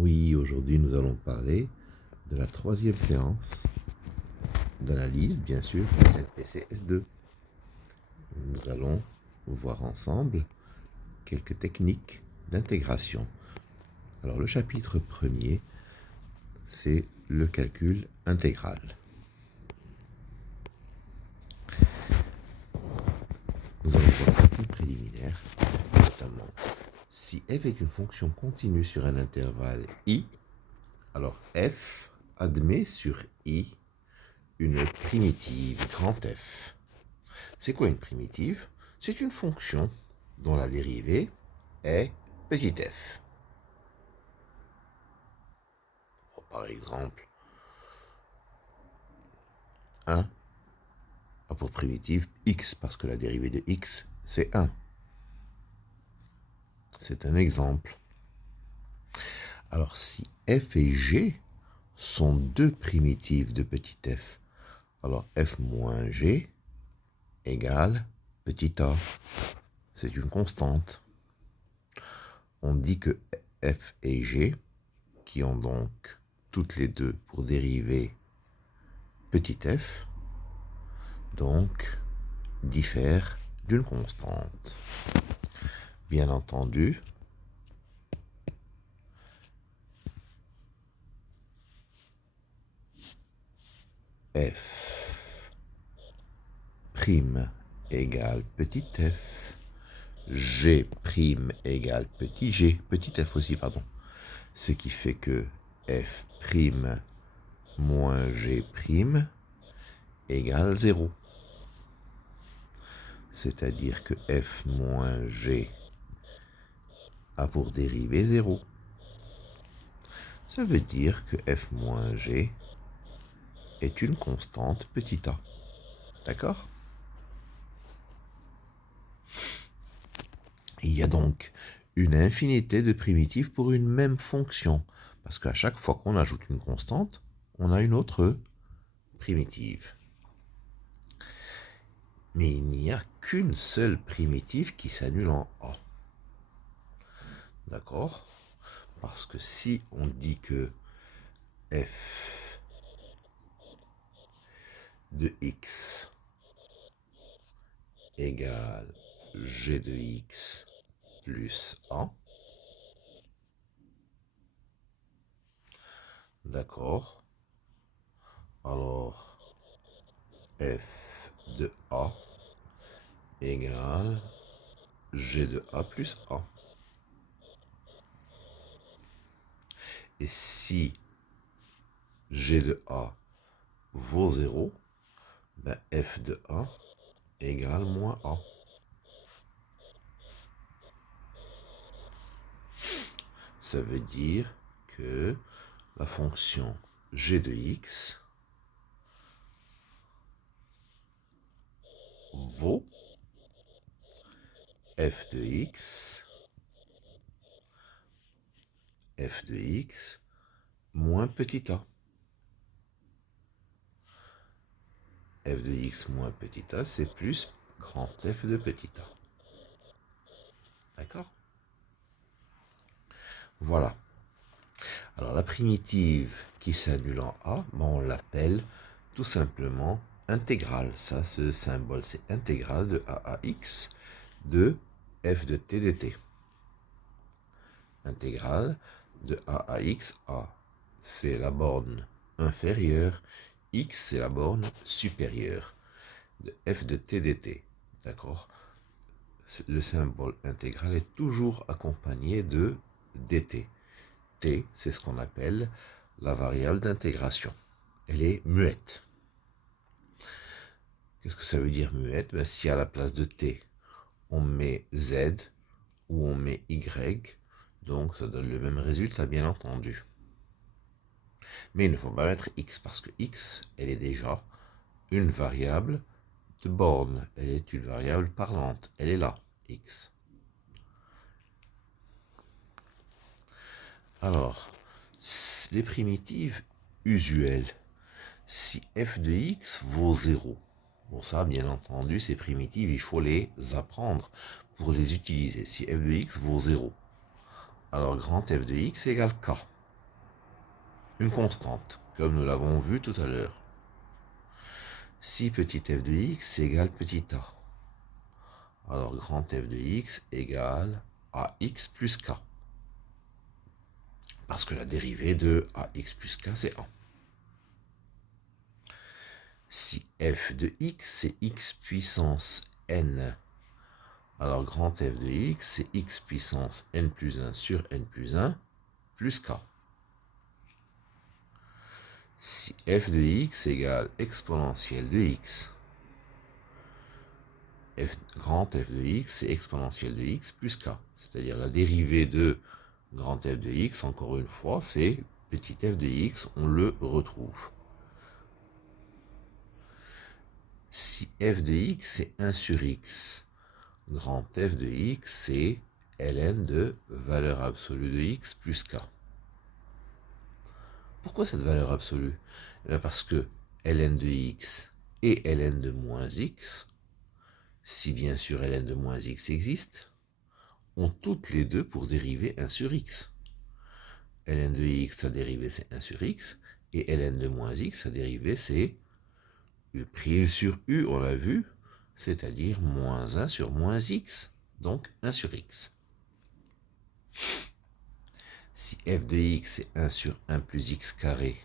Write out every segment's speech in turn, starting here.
Oui, aujourd'hui nous allons parler de la troisième séance d'analyse, bien sûr, de cette PCS2. Nous allons voir ensemble quelques techniques d'intégration. Alors le chapitre premier, c'est le calcul intégral. Nous allons voir certains préliminaires, notamment si f est une fonction continue sur un intervalle i, alors f admet sur i une primitive grand F. C'est quoi une primitive? C'est une fonction dont la dérivée est petit f. Par exemple, 1 a pour primitive x, parce que la dérivée de x, c'est 1. C'est un exemple. Alors, si f et g sont deux primitives de petit f, alors f moins g égale petit a. C'est une constante. On dit que f et g, qui ont donc toutes les deux pour dérivée petit f, donc diffèrent d'une constante. Bien entendu, f prime égale petit f, g prime égale petit g, petit f aussi, pardon. Ce qui fait que f prime moins g prime égale 0. C'est-à-dire que f moins g a pour dérivée 0. Ça veut dire que f moins g est une constante petit a. D'accord? Il y a donc une infinité de primitives pour une même fonction. Parce qu'à chaque fois qu'on ajoute une constante, on a une autre primitive. Mais il n'y a qu'une seule primitive qui s'annule en a. D'accord? Parce que si on dit que f de x égale g de x plus a, d'accord? Alors, f de a égale g de a plus a. Et si g de a vaut 0, ben f de a égale moins a. Ça veut dire que la fonction g de x vaut f de x moins petit a. F de x moins petit a, c'est plus grand F de petit a. D'accord? Voilà. Alors la primitive qui s'annule en a, on l'appelle tout simplement intégrale. Ça, ce symbole, c'est intégrale de a à x de f de t dt. Intégrale de a à x, a, c'est la borne inférieure, x, c'est la borne supérieure de f de t dt. D'accord? Le symbole intégral est toujours accompagné de dt. T, c'est ce qu'on appelle la variable d'intégration. Elle est muette. Qu'est-ce que ça veut dire muette? Ben, si à la place de t, on met z ou on met y, donc ça donne le même résultat, bien entendu. Mais il ne faut pas mettre x, parce que x, elle est déjà une variable de borne. Elle est une variable parlante. Elle est là, x. Alors, les primitives usuelles. Si f de x vaut 0, bon ça, bien entendu, ces primitives, il faut les apprendre pour les utiliser. Si f de x vaut 0, alors grand f de x égale k. une constante, comme nous l'avons vu tout à l'heure. Si petit f de x égale petit a, alors grand f de x égale ax plus k. Parce que la dérivée de ax plus k, c'est a. Si f de x, c'est x puissance n, alors grand f de x, c'est x puissance n plus 1 sur n plus 1 plus k. Si f de x égale exponentielle de x, grand f de x, c'est exponentielle de x plus k. C'est-à-dire la dérivée de grand f de x, encore une fois, c'est petit f de x, on le retrouve. Si f de x, c'est 1 sur x, grand f de x, c'est ln de valeur absolue de x plus k. Pourquoi cette valeur absolue? Parce que ln de x et ln de moins x, si bien sûr ln de moins x existe, ont toutes les deux pour dériver 1 sur x. ln de x, sa dérivée c'est 1 sur x, et ln de moins x, sa dérivée c'est u' sur u, on l'a vu, c'est-à-dire moins 1 sur moins x, donc 1 sur x. Si f de x est 1 sur 1 plus x carré,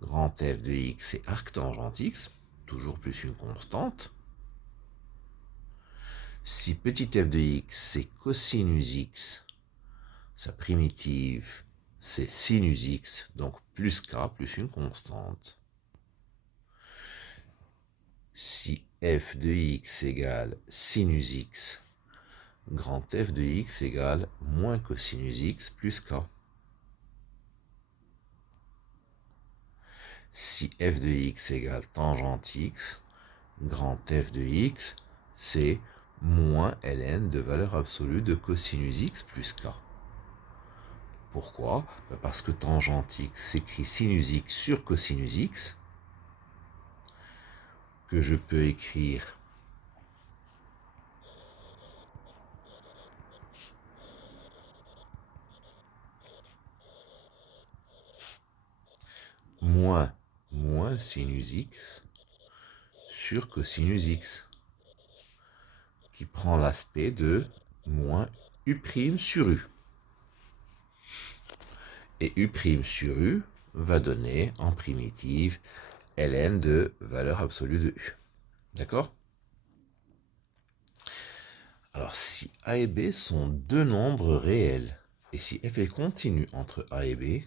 grand f de x c'est arctangente x, toujours plus une constante. Si petit f de x c'est cosinus x, sa primitive c'est sinus x, donc plus k plus une constante. Si f de x égale sinus x, grand f de x égale moins cosinus x plus k. Si f de x égale tangente x, grand f de x, c'est moins ln de valeur absolue de cosinus x plus k. Pourquoi? Parce que tangente x s'écrit sinus x sur cosinus x, que je peux écrire moins sinus x sur cosinus x, qui prend l'aspect de moins u' sur u. Et u' sur u va donner en primitive ln de valeur absolue de u. D'accord? Alors si a et b sont deux nombres réels, et si f est continu entre a et b,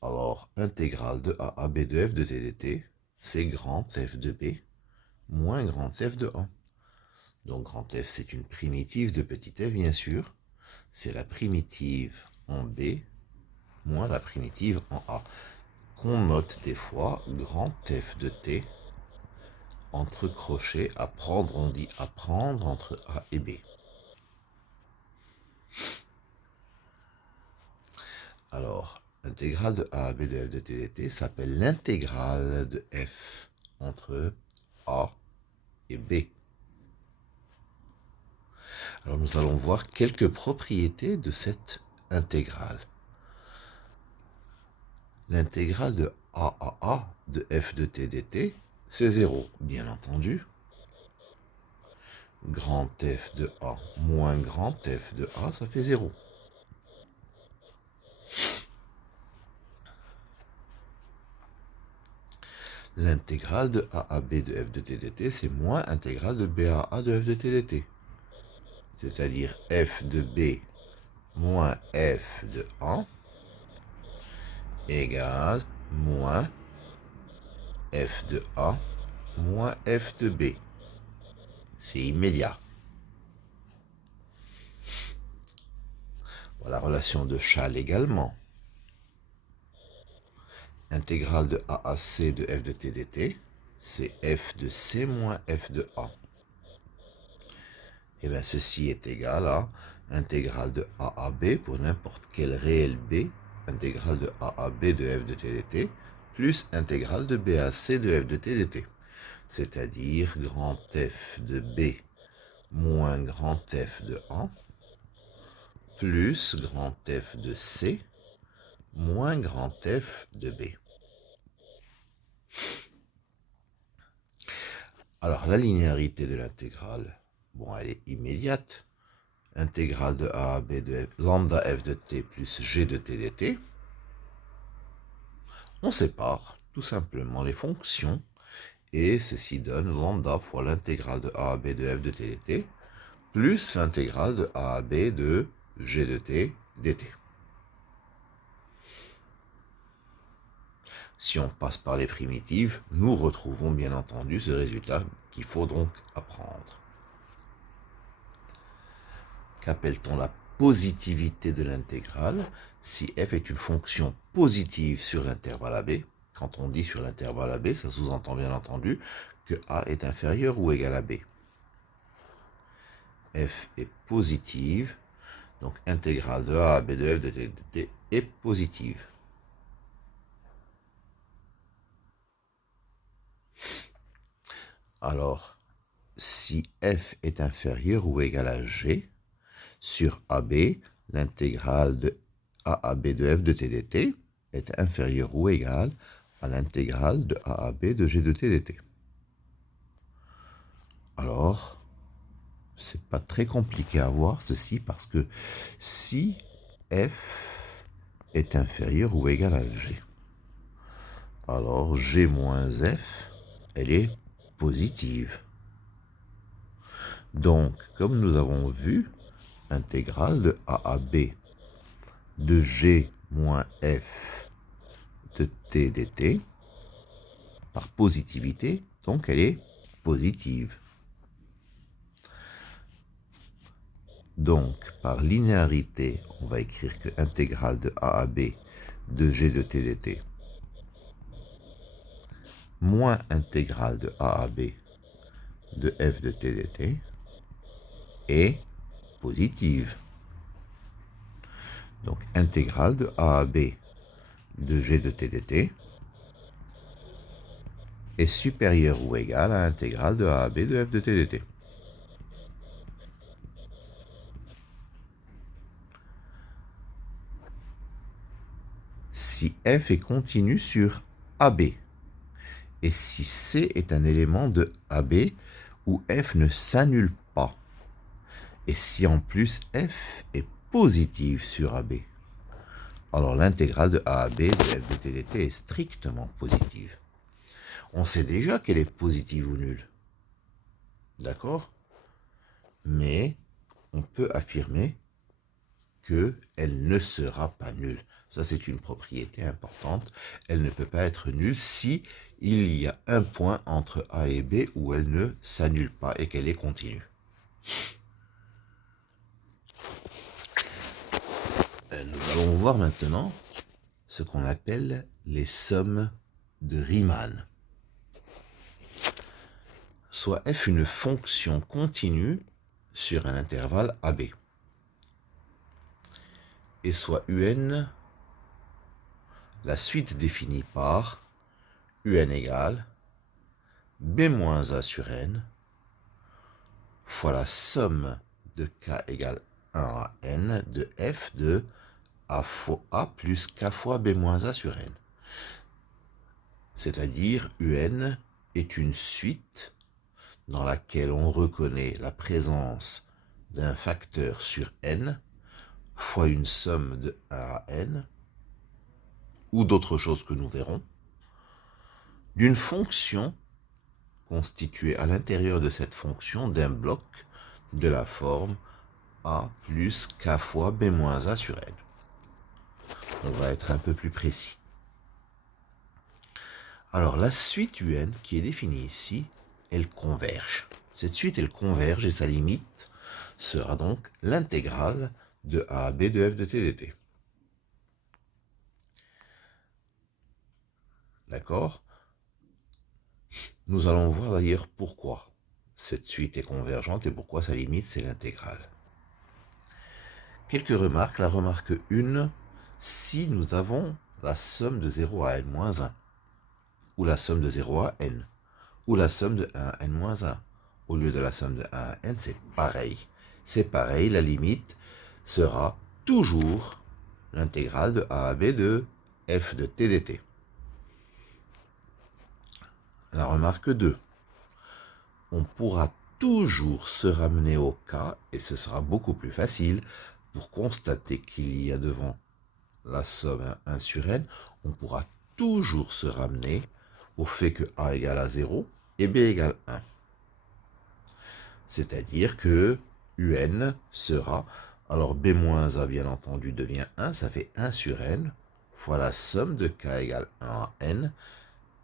alors intégrale de a à b de f de t dt, c'est grand f de b moins grand f de a. Donc grand f c'est une primitive de petit f bien sûr, c'est la primitive en b moins la primitive en a, qu'on note des fois grand f de t entre crochets à prendre, on dit à prendre entre a et b. Alors, l'intégrale de a à b de f de t dt s'appelle l'intégrale de f entre a et b. Alors nous allons voir quelques propriétés de cette intégrale. L'intégrale de a à a de f de t dt, c'est 0, bien entendu. Grand f de a moins grand f de a, ça fait 0. L'intégrale de a à b de f de t dt, c'est moins intégrale de b à a de f de t dt. C'est-à-dire f de b moins f de a égale moins f de a moins f de b. C'est immédiat. Voilà la relation de Schall également. Intégrale de a à c de f de t dt, c'est f de c moins f de a. Et bien ceci est égal à intégrale de a à b pour n'importe quel réel b, intégrale de a à b de f de t dt, plus intégrale de b à c de f de t dt. C'est-à-dire grand f de b moins grand f de a, plus grand f de c, moins grand f de b. Alors, la linéarité de l'intégrale, bon, elle est immédiate. Intégrale de a à b de f, lambda f de t plus g de t dt. On sépare tout simplement les fonctions et ceci donne lambda fois l'intégrale de a à b de f de t dt plus l'intégrale de a à b de g de t dt. Si on passe par les primitives, nous retrouvons bien entendu ce résultat qu'il faut donc apprendre. Qu'appelle-t-on la positivité de l'intégrale? Si f est une fonction positive sur l'intervalle AB, quand on dit sur l'intervalle AB, ça sous-entend bien entendu que a est inférieur ou égal à b. F est positive, donc intégrale de a à b de f de t de t est positive. Alors, si f est inférieur ou égal à g, sur AB, l'intégrale de a à b de f de t dt est inférieure ou égale à l'intégrale de a à b de g de t dt. Alors, c'est pas très compliqué à voir ceci parce que si f est inférieur ou égal à g, alors g moins f, elle est positive. Donc, comme nous avons vu, intégrale de a à b de g moins f de t dt, par positivité, donc elle est positive. Donc, par linéarité, on va écrire que intégrale de a à b de g de t dt moins intégrale de a à b de f de t dt est positive. Donc, intégrale de a à b de g de t dt est supérieure ou égale à l'intégrale de a à b de f de t dt. Si f est continu sur AB, et si C est un élément de AB où f ne s'annule pas, et si en plus f est positive sur AB, alors l'intégrale de a à b de f de t dt est strictement positive. On sait déjà qu'elle est positive ou nulle. D'accord? Mais on peut affirmer qu'elle ne sera pas nulle. Ça, c'est une propriété importante. Elle ne peut pas être nulle si il y a un point entre A et B où elle ne s'annule pas et qu'elle est continue. Nous allons voir maintenant ce qu'on appelle les sommes de Riemann. Soit f une fonction continue sur un intervalle AB. Et soit un la suite définie par un égale b moins a sur n fois la somme de k égale 1 à n de f de a fois a plus k fois b moins a sur n. C'est-à-dire un est une suite dans laquelle on reconnaît la présence d'un facteur sur n fois une somme de 1 à n ou d'autres choses que nous verrons, d'une fonction constituée à l'intérieur de cette fonction d'un bloc de la forme a plus k fois b moins a sur n. On va être un peu plus précis. Alors la suite un qui est définie ici, elle converge. Cette suite, elle converge et sa limite sera donc l'intégrale de a à b de f de t dt. D'accord? Nous allons voir d'ailleurs pourquoi cette suite est convergente et pourquoi sa limite, c'est l'intégrale. Quelques remarques. La remarque 1, si nous avons la somme de 0 à n-1, ou la somme de 0 à n, ou la somme de 1 à n-1, au lieu de la somme de 1 à n, c'est pareil. C'est pareil, la limite sera toujours l'intégrale de a à b de f de t dt. La remarque 2. On pourra toujours se ramener au cas, et ce sera beaucoup plus facile, pour constater qu'il y a devant la somme 1 sur n, on pourra toujours se ramener au fait que a égale à 0 et b égale 1. C'est-à-dire que un sera, alors b moins a bien entendu devient 1, ça fait 1 sur n, fois la somme de k égale 1 à n,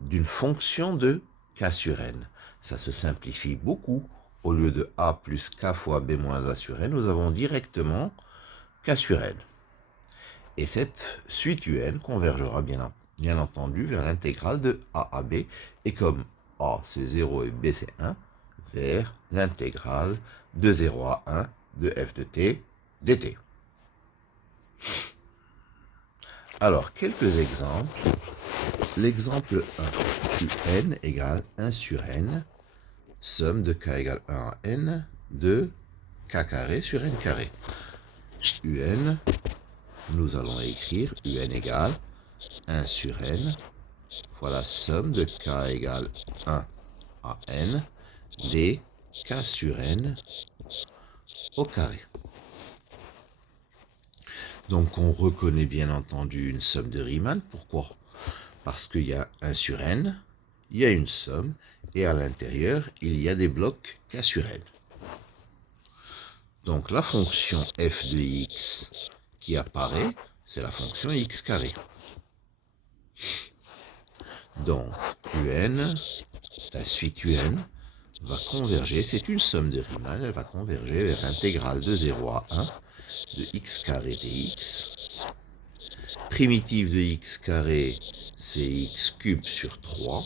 d'une fonction de k sur n. Ça se simplifie beaucoup. Au lieu de a plus k fois b moins a sur n, nous avons directement k sur n. Et cette suite un convergera bien entendu vers l'intégrale de a à b. Et comme a c'est 0 et b c'est 1, vers l'intégrale de 0 à 1 de f de t dt. Alors, quelques exemples. L'exemple 1, un égale 1 sur n, somme de k égale 1 à n de k carré sur n carré. Un, nous allons écrire un égale 1 sur n fois la somme de k égale 1 à n d k sur n au carré. Donc on reconnaît bien entendu une somme de Riemann. Pourquoi? Parce qu'il y a 1 sur n, il y a une somme, et à l'intérieur, il y a des blocs k sur n. Donc la fonction f de x qui apparaît, c'est la fonction x carré. Donc la suite un va converger, c'est une somme de Riemann, elle va converger vers l'intégrale de 0 à 1 de x carré dx. Primitive de x carré, c'est x cube sur 3,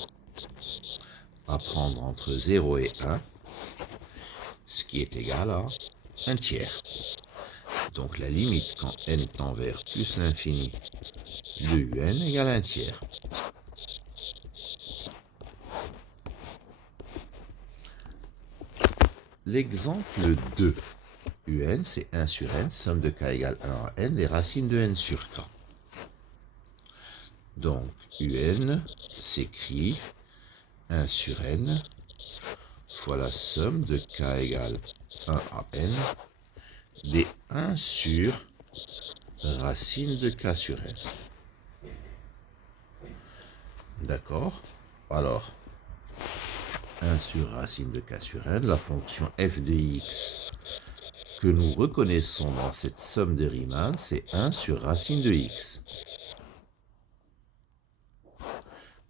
à prendre entre 0 et 1, ce qui est égal à 1 tiers. Donc la limite quand n tend vers plus l'infini de un égale 1 tiers. L'exemple 2. un, c'est 1 sur n, somme de k égale 1 à n, les racines de n sur k. Donc, un s'écrit 1 sur n fois la somme de k égale 1 à n des 1 sur racine de k sur n. D'accord? Alors, 1 sur racine de k sur n, la fonction f de x que nous reconnaissons dans cette somme de Riemann, c'est 1 sur racine de x.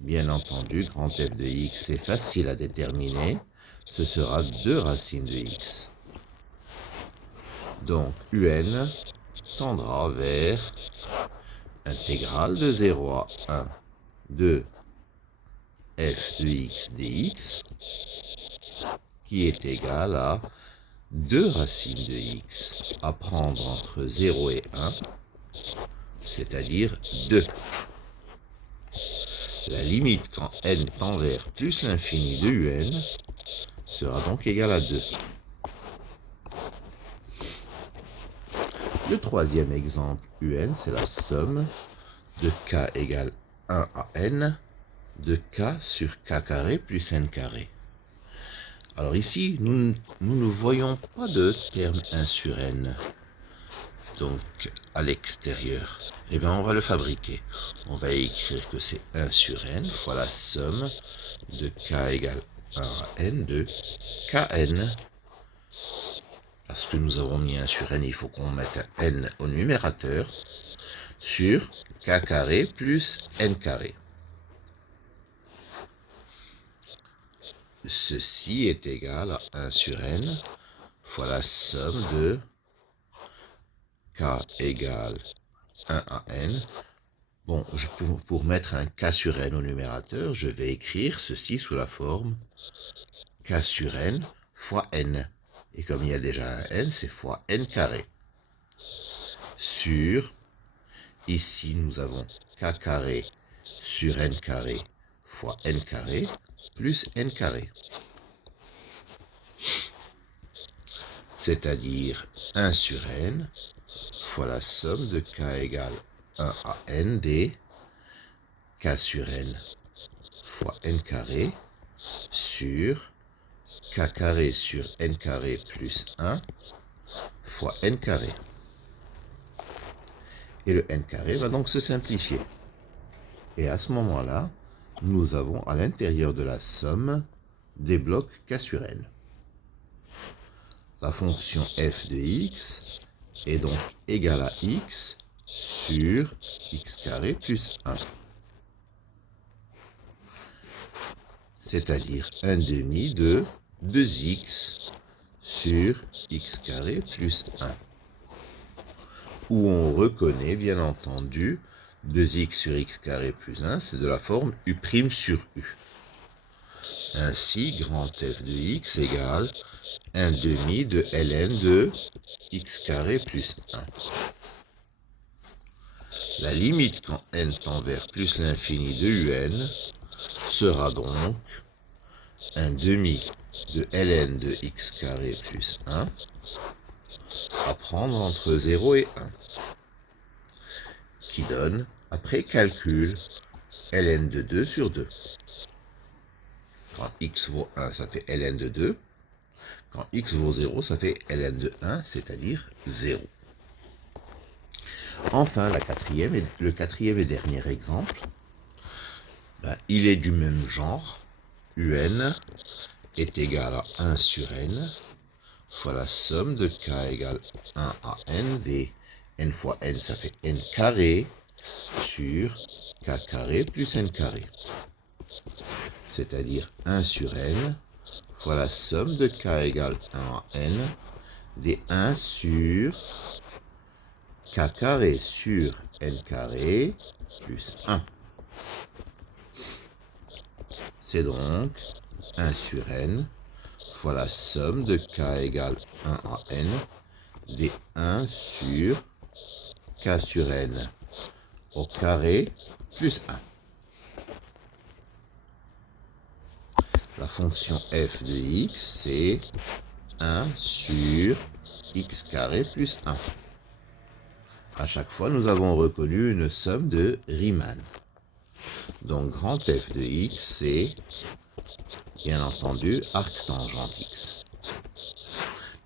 Bien entendu, grand f de x est facile à déterminer, ce sera 2 racines de x. Donc, un tendra vers intégrale de 0 à 1 de f de x dx, qui est égal à 2 racines de x à prendre entre 0 et 1, c'est-à-dire 2. La limite quand n tend vers plus l'infini de un sera donc égale à 2. Le troisième exemple un, c'est la somme de k égale 1 à n de k sur k carré plus n carré. Alors ici, nous ne voyons pas de terme 1 sur n, donc à l'extérieur. Eh bien, on va le fabriquer. On va écrire que c'est 1 sur n fois la somme de k égale 1 à n de kn. Parce que nous avons mis 1 sur n, il faut qu'on mette un n au numérateur, sur k carré plus n carré. Ceci est égal à 1 sur n fois la somme de k égale 1 à n. Bon, pour mettre un k sur n au numérateur, je vais écrire ceci sous la forme k sur n fois n. Et comme il y a déjà un n, c'est fois n carré. Sur, ici nous avons k carré sur n carré fois n carré plus n carré. C'est-à-dire 1 sur n fois la somme de k égale 1 à n des k sur n fois n carré sur k carré sur n carré plus 1 fois n carré. Et le n carré va donc se simplifier. Et à ce moment-là, nous avons à l'intérieur de la somme des blocs k sur n. La fonction f de x est donc égale à x sur x carré plus 1. C'est-à-dire 1 demi de 2x sur x carré plus 1. Où on reconnaît bien entendu 2x sur x carré plus 1, c'est de la forme u' sur u. Ainsi, grand f de x égale 1 demi de ln de x carré plus 1. La limite quand n tend vers plus l'infini de un sera donc 1 demi de ln de x carré plus 1 à prendre entre 0 et 1, qui donne, après calcul, ln de 2 sur 2. Quand x vaut 1, ça fait ln de 2. Quand x vaut 0, ça fait ln de 1, c'est-à-dire 0. Enfin, le quatrième et dernier exemple, il est du même genre. Un est égal à 1 sur n fois la somme de k égale 1 à n des n fois n, ça fait n carré sur k carré plus n carré. C'est-à-dire 1 sur n fois la somme de k égale 1 à n des 1 sur k carré sur n carré plus 1. C'est donc 1 sur n fois la somme de k égale 1 à n des 1 sur k sur n au carré plus 1. La fonction f de x, c'est 1 sur x carré plus 1. À chaque fois, nous avons reconnu une somme de Riemann. Donc, grand f de x, c'est, bien entendu, arc tangente x.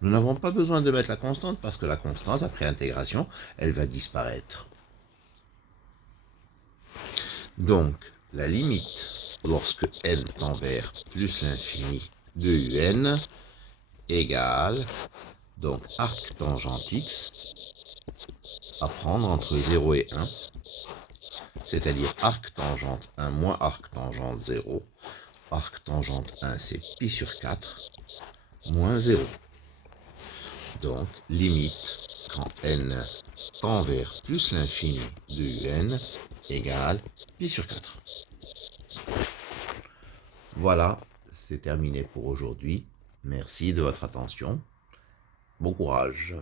Nous n'avons pas besoin de mettre la constante parce que la constante, après intégration, elle va disparaître. Donc, la limite, lorsque n tend vers plus l'infini de un, égale, donc arc tangente x, à prendre entre 0 et 1, c'est-à-dire arc tangente 1 moins arc tangente 0. Arc tangente 1, c'est pi sur 4, moins 0. Donc, limite, quand n tend vers plus l'infini de un, égale pi sur 4. Voilà, c'est terminé pour aujourd'hui. Merci de votre attention. Bon courage.